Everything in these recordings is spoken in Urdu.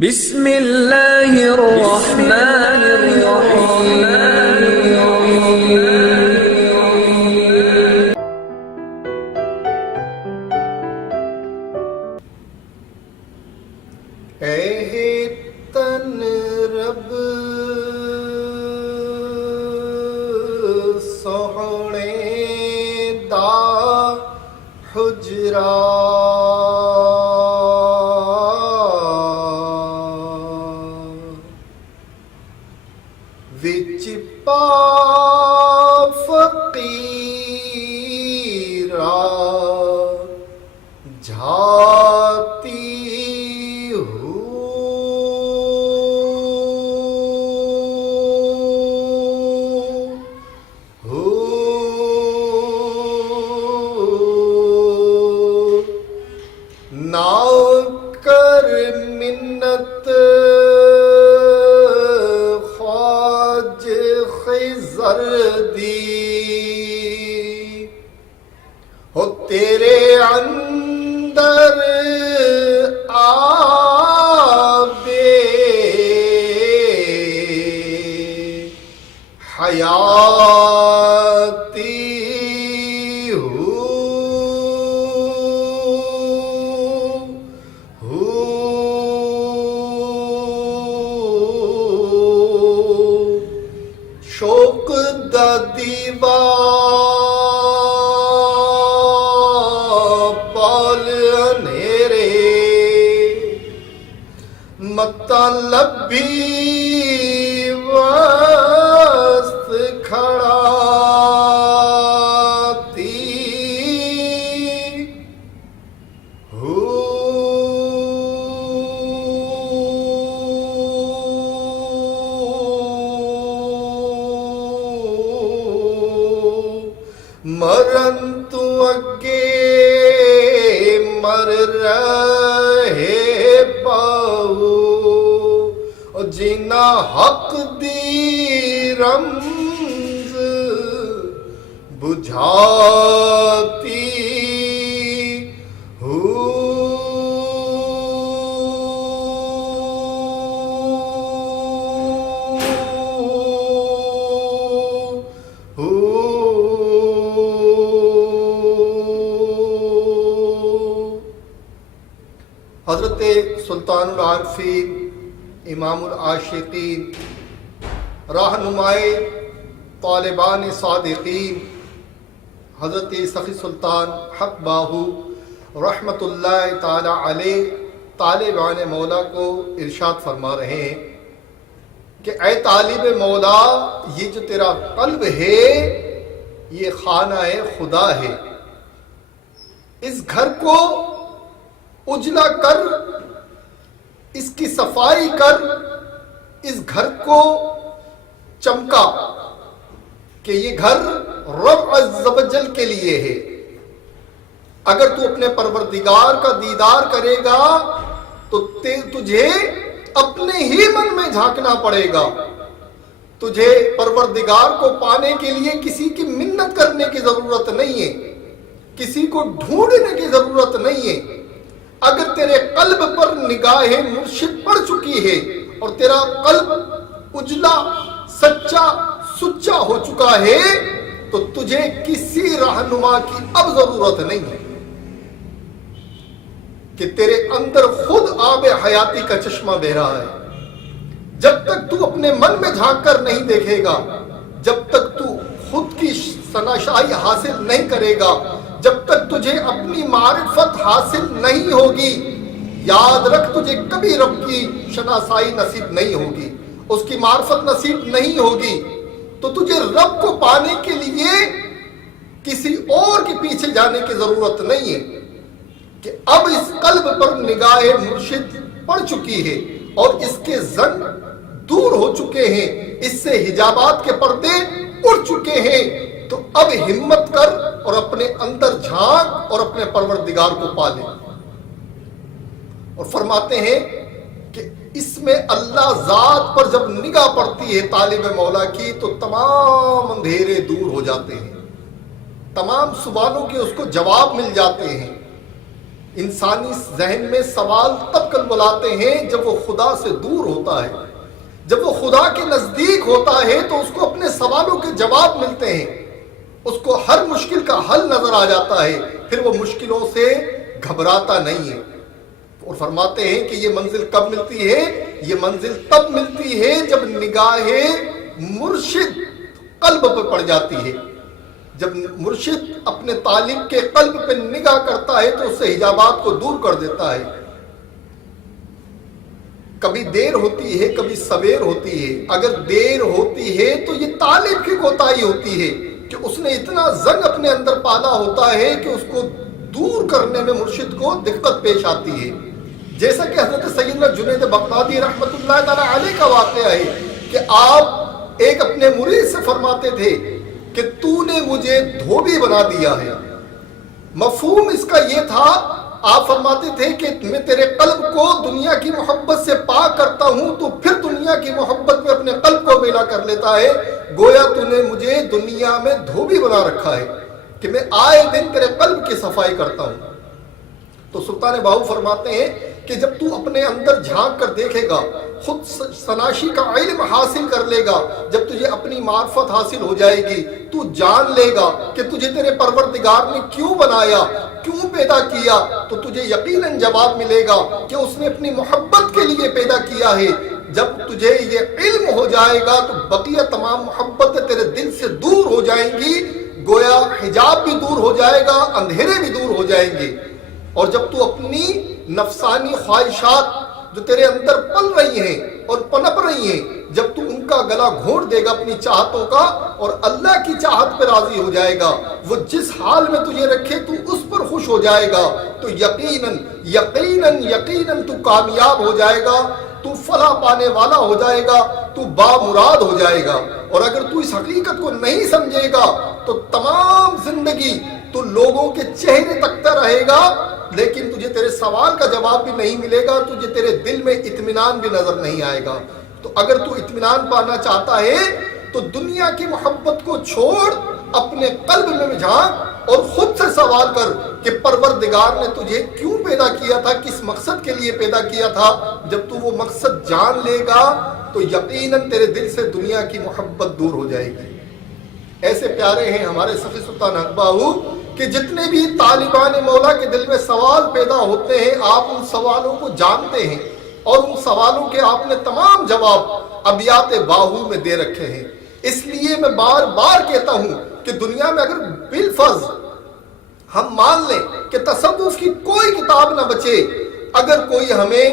بسم اللہ الرحمن الرحیم۔ اے تن رب سوہنے دا حجرا وچ پا فقیرا جھاتی نا کر منت خواج خضر دی ہو تیرے اندر آب حیاتی شوق دا دیوا پال انھیرے مطلبی وسط کھڑا تی مرن تو اگے مر رہے پاؤ جینا حق دی رمز بجھاتی حضرت سلطان العارفین امام العاشقین رہنمائے طالبان صادقین حضرت سخی سلطان حق باہو رحمت اللہ تعالی علیہ طالبان مولا کو ارشاد فرما رہے ہیں کہ اے طالب مولا، یہ جو تیرا قلب ہے یہ خانہ خدا ہے، اس گھر کو اجلا کر، اس کی صفائی کر، اس گھر کو چمکا کہ یہ گھر رب عز و جل کے لیے ہے۔ اگر تو اپنے پروردگار کا دیدار کرے گا تو تجھے اپنے ہی من میں جھانکنا پڑے گا۔ تجھے پروردگار کو پانے کے لیے کسی کی منت کرنے کی ضرورت نہیں ہے، کسی کو ڈھونڈنے کی ضرورت نہیں ہے۔ اگر تیرے قلب پر نگاہ مرشد پڑ چکی ہے اور تیرا قلب اجلا سچا سچا ہو چکا ہے تو تجھے کسی رہنما کی اب ضرورت نہیں ہے کہ تیرے اندر خود آب حیاتی کا چشمہ بہہ رہا ہے۔ جب تک تو اپنے من میں جھانک کر نہیں دیکھے گا، جب تک تو خود کی شناسائی حاصل نہیں کرے گا، جب تک تجھے اپنی معرفت حاصل نہیں ہوگی، یاد رکھ تجھے کبھی رب کی شناسائی نصیب نہیں ہوگی، اس کی معرفت نصیب نہیں ہوگی۔ تو تجھے رب کو پانے کے لیے کسی اور کے پیچھے جانے کی ضرورت نہیں ہے کہ اب اس قلب پر نگاہ مرشد پڑ چکی ہے اور اس کے زنگ دور ہو چکے ہیں، اس سے حجابات کے پردے اڑ چکے ہیں۔ تو اب ہمت کر اور اپنے اندر جھانک اور اپنے پروردگار کو پا لے۔ اور فرماتے ہیں کہ اس میں اللہ ذات پر جب نگاہ پڑتی ہے طالب مولا کی تو تمام اندھیرے دور ہو جاتے ہیں، تمام سوالوں کے اس کو جواب مل جاتے ہیں۔ انسانی ذہن میں سوال تب کلبلاتے ہیں جب وہ خدا سے دور ہوتا ہے. جب وہ خدا کے نزدیک ہوتا ہے تو اس کو اپنے سوالوں کے جواب ملتے ہیں، اس کو ہر مشکل کا حل نظر آ جاتا ہے، پھر وہ مشکلوں سے گھبراتا نہیں ہے. اور فرماتے ہیں کہ یہ منزل کب ملتی ہے؟ یہ منزل تب ملتی ہے جب نگاہ مرشد قلب پہ پڑ جاتی ہے. جب مرشد اپنے طالب کے قلب پہ نگاہ کرتا ہے تو اس سے حجابات کو دور کر دیتا ہے. کبھی دیر ہوتی ہے، کبھی سویر ہوتی ہے. اگر دیر ہوتی ہے تو یہ طالب کی کوتاہی ہوتی ہے کہ اس نے اتنا زنگ اپنے اندر پالا ہوتا ہے کہ اس کو دور کرنے میں مرشد کو دقت پیش آتی ہے. جیسا کہ حضرت سیدنا جنید بغدادی رحمۃ اللہ تعالی علیہ کا واقعہ ہے کہ آپ ایک اپنے مرید سے فرماتے تھے کہ تو نے مجھے دھوبی بنا دیا ہے. مفہوم اس کا یہ تھا، آپ فرماتے تھے کہ میں تیرے قلب کو دنیا کی محبت سے پاک کرتا ہوں تو پھر دنیا کی محبت میں اپنے قلب کو میلا کر لیتا ہے. گویا تو نے مجھے دنیا میں دھوبی بنا رکھا ہے کہ میں آئے دن تیرے قلب کی صفائی کرتا ہوں. تو سلطان باہو فرماتے ہیں کہ جب تو اپنے اندر جھانک کر دیکھے گا، خود سناشی کا علم حاصل کر لے گا، جب تجھے اپنی معرفت حاصل ہو جائے گی تو جان لے گا کہ تجھے تیرے پروردگار نے کیوں بنایا، کیوں پیدا کیا، تو تجھے یقیناً جواب ملے گا کہ اس نے اپنی محبت کے لیے پیدا کیا ہے. جب تجھے یہ علم ہو جائے گا تو بقیہ تمام محبتیں تیرے دل سے دور ہو جائیں گی. گویا حجاب بھی دور ہو جائے گا، اندھیرے بھی دور ہو جائیں گے. اور جب تو اپنی نفسانی خواہشات جو تیرے اندر پل رہی ہیں اور پنپ رہی ہیں، جب تو ان کا گلا گھونٹ دے گا اپنی چاہتوں کا اور اللہ کی چاہت پہ راضی ہو جائے گا، وہ جس حال میں تجھے رکھے تو اس پر خوش ہو جائے گا، تو یقیناً یقیناً یقیناً تو کامیاب ہو جائے گا، تو فلاح پانے والا ہو جائے گا، تو بامراد ہو جائے گا. اور اگر تو اس حقیقت کو نہیں سمجھے گا تو تمام زندگی تو لوگوں کے چہرے تکتا رہے گا، لیکن تجھے تیرے سوال کا جواب بھی نہیں ملے گا، تجھے تیرے دل میں اطمینان بھی نظر نہیں آئے گا. تو اگر تو اطمینان پانا چاہتا ہے تو دنیا کی محبت کو چھوڑ، اپنے قلب میں جھانک اور خود سے سوال کر کہ پروردگار نے تجھے کیوں پیدا کیا تھا، کس مقصد کے لیے پیدا کیا تھا. جب تو وہ مقصد جان لے گا تو یقیناً تیرے دل سے دنیا کی محبت دور ہو جائے گی. ایسے پیارے ہیں ہمارے سخی سلطان حق باہو کہ جتنے بھی طالبان مولا کے دل میں سوال پیدا ہوتے ہیں، آپ ان سوالوں کو جانتے ہیں اور ان سوالوں کے آپ نے تمام جواب ابیات باہو میں دے رکھے ہیں. اس لیے میں بار بار کہتا ہوں کہ دنیا میں اگر بالفرض ہم مان لیں کہ تصوف کی کوئی کتاب نہ بچے، اگر کوئی ہمیں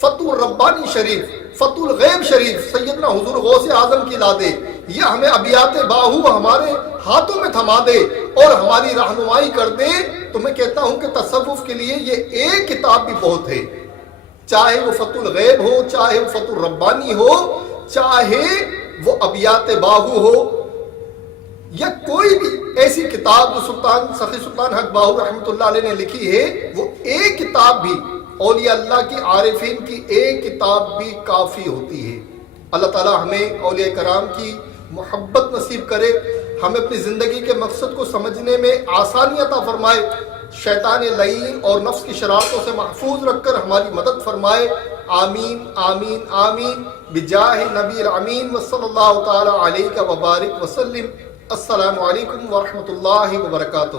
فتح الربانی شریف، فتح الغیب شریف سیدنا حضور غوث اعظم کی لا دے، یا ہمیں ابیات باہو ہمارے ہاتھوں میں تھما دے اور ہماری رہنمائی کر دے، تو میں کہتا ہوں کہ تصوف کے لیے یہ ایک کتاب بھی بہت ہے. چاہے وہ فتح الغیب ہو، چاہے وہ فتح الربانی ہو، چاہے وہ ابیات باہو ہو، یا کوئی بھی ایسی کتاب جو سلطان سخی سلطان حق باہو رحمۃ اللہ علیہ نے لکھی ہے، وہ ایک کتاب بھی اولیاء اللہ کی عارفین کی ایک کتاب بھی کافی ہوتی ہے. اللہ تعالی ہمیں اولیاء کرام کی محبت نصیب کرے، ہمیں اپنی زندگی کے مقصد کو سمجھنے میں آسانی عطا فرمائے، شیطان لعین اور نفس کی شرارتوں سے محفوظ رکھ کر ہماری مدد فرمائے. آمین آمین آمین بجاہ نبی الامین وصلی اللہ تعالی علیہ وبارک وسلم. السلام علیکم ورحمۃ اللہ وبرکاتہ.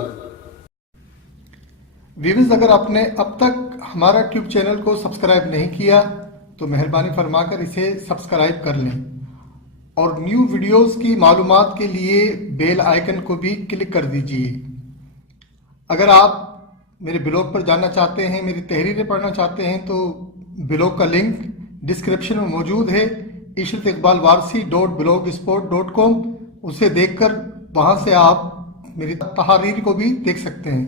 ویورز، اگر آپ نے اب تک ہمارا ٹیوب چینل کو سبسکرائب نہیں کیا تو مہربانی فرما کر اسے سبسکرائب کر لیں، اور نیو ویڈیوز کی معلومات کے لیے بیل آئیکن کو بھی کلک کر دیجئے. اگر آپ میرے بلاگ پر جاننا چاہتے ہیں، میری تحریریں پڑھنا چاہتے ہیں، تو بلاگ کا لنک ڈسکرپشن میں موجود ہے، ishrateqbalwarsi.blogspot.com. اسے دیکھ کر وہاں سے آپ میری تحریر کو بھی دیکھ سکتے ہیں.